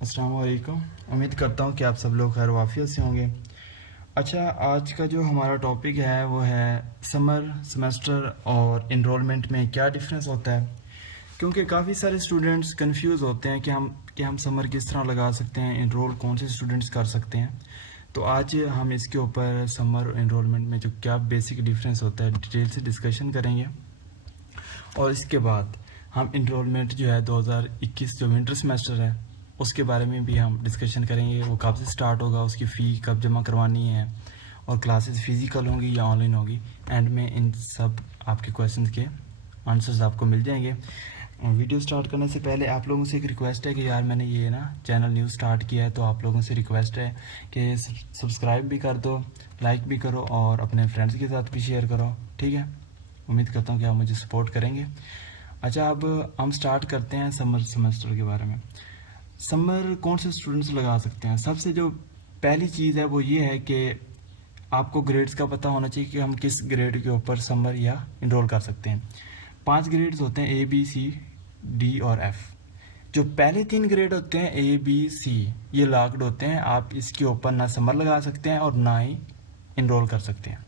अस्सलाम वालेकुम। उम्मीद करता हूँ कि आप सब लोग खैर वाफियत से होंगे। अच्छा, आज का जो हमारा टॉपिक है वो है समर सेमेस्टर और इनरोलमेंट में क्या डिफरेंस होता है। क्योंकि काफ़ी सारे स्टूडेंट्स कंफ्यूज होते हैं कि हम समर किस तरह लगा सकते हैं, इनरोल कौन से स्टूडेंट्स कर सकते हैं। तो आज हम इसके ऊपर समर और इनरोलमेंट में जो क्या बेसिक डिफरेंस होता है डिटेल से डिस्कशन करेंगे। और इसके बाद हम इनरोलमेंट जो है 2021 जो विंटर सेमेस्टर है उसके बारे में भी हम डिस्कशन करेंगे। वो कब से स्टार्ट होगा, उसकी फ़ी कब जमा करवानी है और क्लासेस फिज़िकल होंगी या ऑनलाइन होगी। एंड में इन सब आपके क्वेश्चंस के आंसर्स आपको मिल जाएंगे। वीडियो स्टार्ट करने से पहले आप लोगों से एक रिक्वेस्ट है कि यार मैंने ये ना चैनल न्यू स्टार्ट किया है, तो आप लोगों से रिक्वेस्ट है कि सब्सक्राइब भी कर दो, लाइक भी करो और अपने फ्रेंड्स के साथ भी शेयर करो, ठीक है। उम्मीद करता हूँ कि आप मुझे सपोर्ट करेंगे। अच्छा, अब हम स्टार्ट करते हैं समर सेमेस्टर के बारे में। समर कौन से स्टूडेंट्स लगा सकते हैं। सबसे जो पहली चीज़ है वो ये है कि आपको ग्रेड्स का पता होना चाहिए कि हम किस ग्रेड के ऊपर समर या इनरोल कर सकते हैं। 5 ग्रेड्स होते हैं, A B C D और F। जो पहले 3 ग्रेड होते हैं A B C, ये लॉक्ड होते हैं। आप इसके ऊपर ना समर लगा सकते हैं और ना ही इनरोल कर सकते हैं।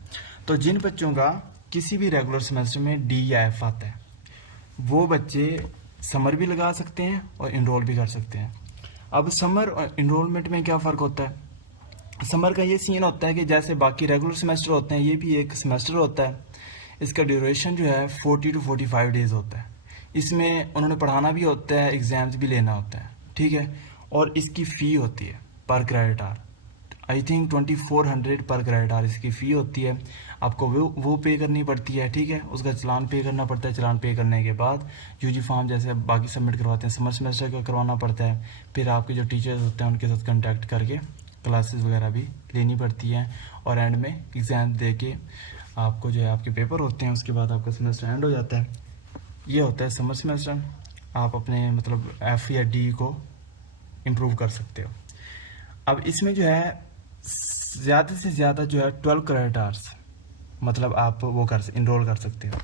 तो जिन बच्चों का किसी भी रेगुलर सेमेस्टर में D या F आता है वो बच्चे समर भी लगा सकते हैं और इनरोल भी कर सकते हैं। अब समर और इनरोलमेंट में क्या फ़र्क होता है। समर का ये सीन होता है कि जैसे बाकी रेगुलर सेमेस्टर होते हैं, ये भी एक सेमेस्टर होता है। इसका ड्यूरेशन जो है 40 to 45 डेज़ होता है। इसमें उन्होंने पढ़ाना भी होता है, एग्ज़ाम्स भी लेना होता है, ठीक है। और इसकी फ़ी होती है पर क्रेडिट आवर, आई थिंक 2400 पर क्रेडिट आवर इसकी फ़ी होती है। आपको वो पे करनी पड़ती है, ठीक है। उसका चलान पे करना पड़ता है। चलान पे करने के बाद यूजी फॉर्म जैसे बाकी सबमिट करवाते हैं, समर सेमेस्टर का करवाना पड़ता है। फिर आपके जो टीचर्स होते हैं उनके साथ कांटेक्ट करके क्लासेस वगैरह भी लेनी पड़ती हैं। और एंड में एग्ज़ाम दे के आपको जो है आपके पेपर होते हैं, उसके बाद आपका सेमेस्टर एंड हो जाता है। ये होता है समर सेमेस्टर। आप अपने मतलब F या D को इम्प्रूव कर सकते हो। अब इसमें जो है ज़्यादा से ज़्यादा जो है 12 क्रेडिट आवर्स मतलब आप वो इनरोल कर सकते हो।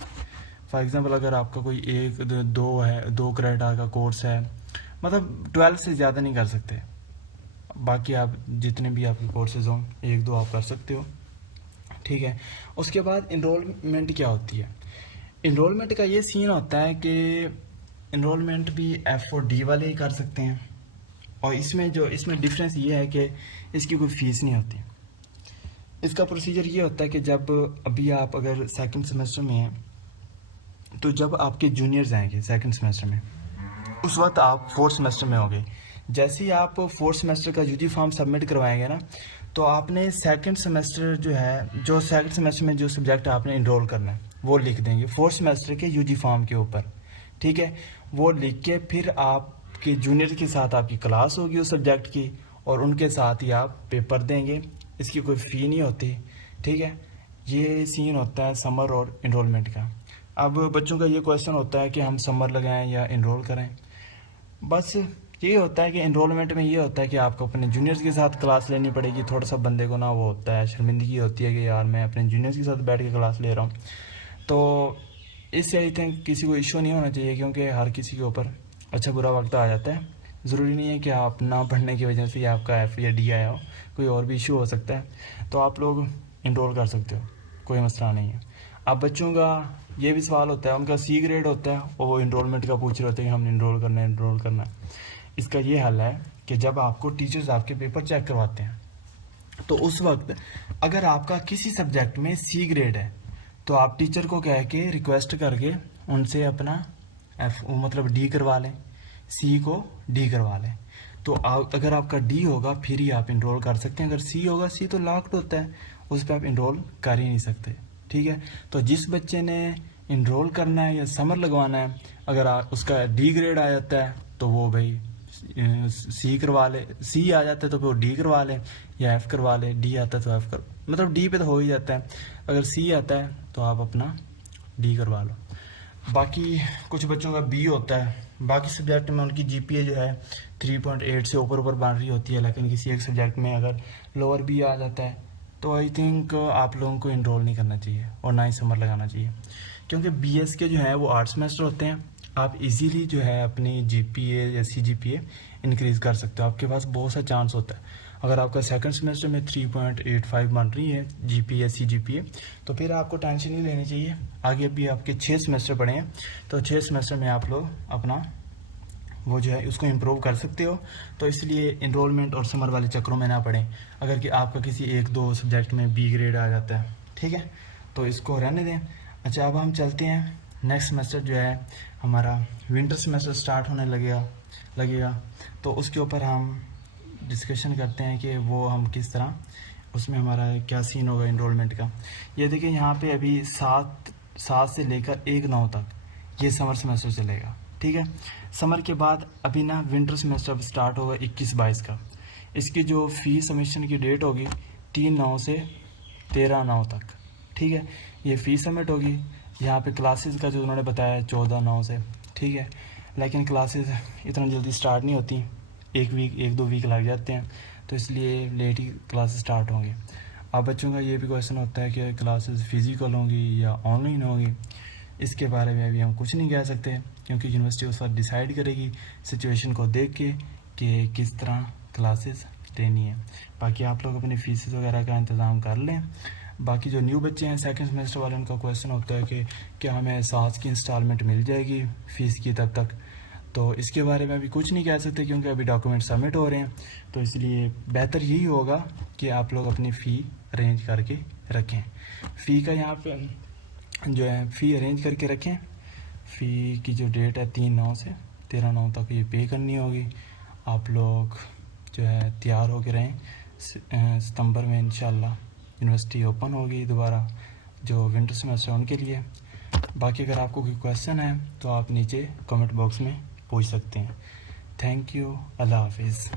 फॉर एग्ज़ाम्पल अगर आपका कोई एक दो है, 2 क्रेडिट आवर का कोर्स है, मतलब 12 से ज़्यादा नहीं कर सकते। बाकी आप जितने भी आपके कोर्सेज हों 1-2 आप कर सकते हो, ठीक है। उसके बाद इनरोलमेंट क्या होती है। इनरोलमेंट का ये सीन होता है कि इनरोलमेंट भी F और D वाले ही कर सकते हैं। और इसमें डिफरेंस ये है कि इसकी कोई फ़ीस नहीं होती। इसका प्रोसीजर ये होता है कि जब अभी आप अगर सेकंड सेमेस्टर में हैं, तो जब आपके जूनियर्स आएंगे सेकंड सेमेस्टर में, उस वक्त आप फोर्थ सेमेस्टर में होंगे। जैसे ही आप फोर्थ सेमेस्टर का यूजी फॉर्म सबमिट करवाएंगे ना, तो आपने सेकंड सेमेस्टर जो है, जो सेकंड सेमेस्टर में जो सब्जेक्ट आपने इनरोल करना है वो लिख देंगे फोर्थ सेमेस्टर के यूजी फॉर्म के ऊपर, ठीक है। वो लिख के फिर आपके जूनियर के साथ आपकी क्लास होगी उस सब्जेक्ट की, और उनके साथ ही आप पेपर देंगे। इसकी कोई फ़ी नहीं होती, ठीक है। ये सीन होता है समर और इनरोलमेंट का। अब बच्चों का ये क्वेश्चन होता है कि हम समर लगाएं या इनरोल करें। बस यही होता है कि इनरोलमेंट में ये होता है कि आपको अपने जूनियर्स के साथ क्लास लेनी पड़ेगी। थोड़ा सा बंदे को ना वो होता है, शर्मिंदगी होती है कि यार मैं अपने जूनियर्स के साथ बैठ के क्लास ले रहा हूँ। तो इससे आई थिंक किसी को इशू नहीं होना चाहिए, क्योंकि हर किसी के ऊपर अच्छा बुरा वक्त आ जाता है। ज़रूरी नहीं है कि आप ना पढ़ने की वजह से आपका F या D आया हो, कोई और भी इशू हो सकता है। तो आप लोग इनरोल कर सकते हो, कोई मसला नहीं है। अब बच्चों का ये भी सवाल होता है, उनका C ग्रेड होता है और वो इनरोलमेंट का पूछ रहे होते हैं कि हम इनरोल करना है। इसका ये हल है कि जब आपको टीचर्स आपके पेपर चेक करवाते हैं, तो उस वक्त अगर आपका किसी सब्जेक्ट में C ग्रेड है, तो आप टीचर को कह के रिक्वेस्ट करके उनसे अपना मतलब D करवा लें, C को D करवा लें। तो अगर आपका D होगा फिर ही आप इनरोल कर सकते हैं। अगर C होगा, C तो लॉक्ड होता है, उस पर आप इनरोल कर ही नहीं सकते, ठीक है। तो जिस बच्चे ने इनरोल करना है या समर लगवाना है, अगर उसका D ग्रेड आ जाता है तो वो भाई C करवा ले, C आ जाता है तो फिर वो D करवा ले या F करवा ले, D आता है तो F कर, मतलब D पे तो हो ही जाता है। अगर C आता है तो आप अपना D करवा लो। बाकी कुछ बच्चों का B होता है, बाकी सब्जेक्ट में उनकी GPA जो है 3.8 से ऊपर बन रही होती है, लेकिन किसी एक सब्जेक्ट में अगर लोअर B आ जाता है तो आई थिंक आप लोगों को इनरोल नहीं करना चाहिए और ना ही समर लगाना चाहिए। क्योंकि BS के जो है वो 8 सेमेस्टर होते हैं। आप इजीली जो है अपनी जीपीए या सीजीपीए इंक्रीज़ कर सकते हो। आपके पास बहुत सा चांस होता है। अगर आपका सेकंड सेमेस्टर में 3.85 बन रही है जीपीए सीजीपीए, तो फिर आपको टेंशन नहीं लेनी चाहिए। आगे भी आपके 6 सेमेस्टर पड़े हैं, तो 6 सेमेस्टर में आप लोग अपना वो जो है उसको इम्प्रूव कर सकते हो। तो इसलिए इनरोलमेंट और समर वाले चक्रों में ना पड़ें। अगर कि आपका किसी 1-2 सब्जेक्ट में बी ग्रेड आ जाता है, ठीक है, तो इसको रहने दें। अच्छा, अब हम चलते हैं नेक्स्ट सेमेस्टर जो है हमारा विंटर सेमेस्टर स्टार्ट होने लगेगा, तो उसके ऊपर हम डिस्कशन करते हैं कि वो हम किस तरह उसमें हमारा क्या सीन होगा इनरोलमेंट का। ये देखिए यहाँ पे अभी 7 से लेकर 1-9 तक ये समर सेमेस्टर चलेगा, ठीक है। समर के बाद अभी ना विंटर सेमेस्टर अब स्टार्ट होगा 21-22 का। इसकी जो फ़ी सबमिशन की डेट होगी 3/9 से 13/9 तक, ठीक है। ये फ़ी सबमिट होगी। यहाँ पे क्लासेस का जो उन्होंने बताया 14/9 से, ठीक है, लेकिन क्लासेस इतना जल्दी स्टार्ट नहीं होती, 1-2 वीक लग जाते हैं, तो इसलिए लेट ही क्लासेस स्टार्ट होंगे। अब बच्चों का ये भी क्वेश्चन होता है कि क्लासेस फ़िज़िकल होंगी या ऑनलाइन होंगी। इसके बारे में अभी हम कुछ नहीं कह सकते, क्योंकि यूनिवर्सिटी उस वक्त डिसाइड करेगी सिचुएशन को देख के कि किस तरह क्लासेस लेनी है। बाकी आप लोग अपनी फीसेस वगैरह का इंतज़ाम कर लें। बाकी जो न्यू बच्चे हैं सेकंड सेमेस्टर वाले, उनका क्वेश्चन होता है कि क्या हमें साथ की इंस्टॉलमेंट मिल जाएगी फ़ीस की तब तक। तो इसके बारे में अभी कुछ नहीं कह सकते, क्योंकि अभी डॉक्यूमेंट सबमिट हो रहे हैं। तो इसलिए बेहतर यही होगा कि आप लोग अपनी फ़ी अरेंज करके रखें। फ़ी का यहाँ पे जो है फ़ी अरेंज करके रखें। फ़ी की जो डेट है 3/9 से 13/9 तक ये पे करनी होगी। आप लोग जो है तैयार होके रहें। सितंबर में इंशाल्लाह यूनिवर्सिटी ओपन होगी दोबारा, जो विंटर सेमेस्टर उनके लिए। बाकी अगर आपको कोई क्वेश्चन है तो आप नीचे कमेंट बॉक्स में पूछ सकते हैं। थैंक यू, अल्लाह हाफिज़।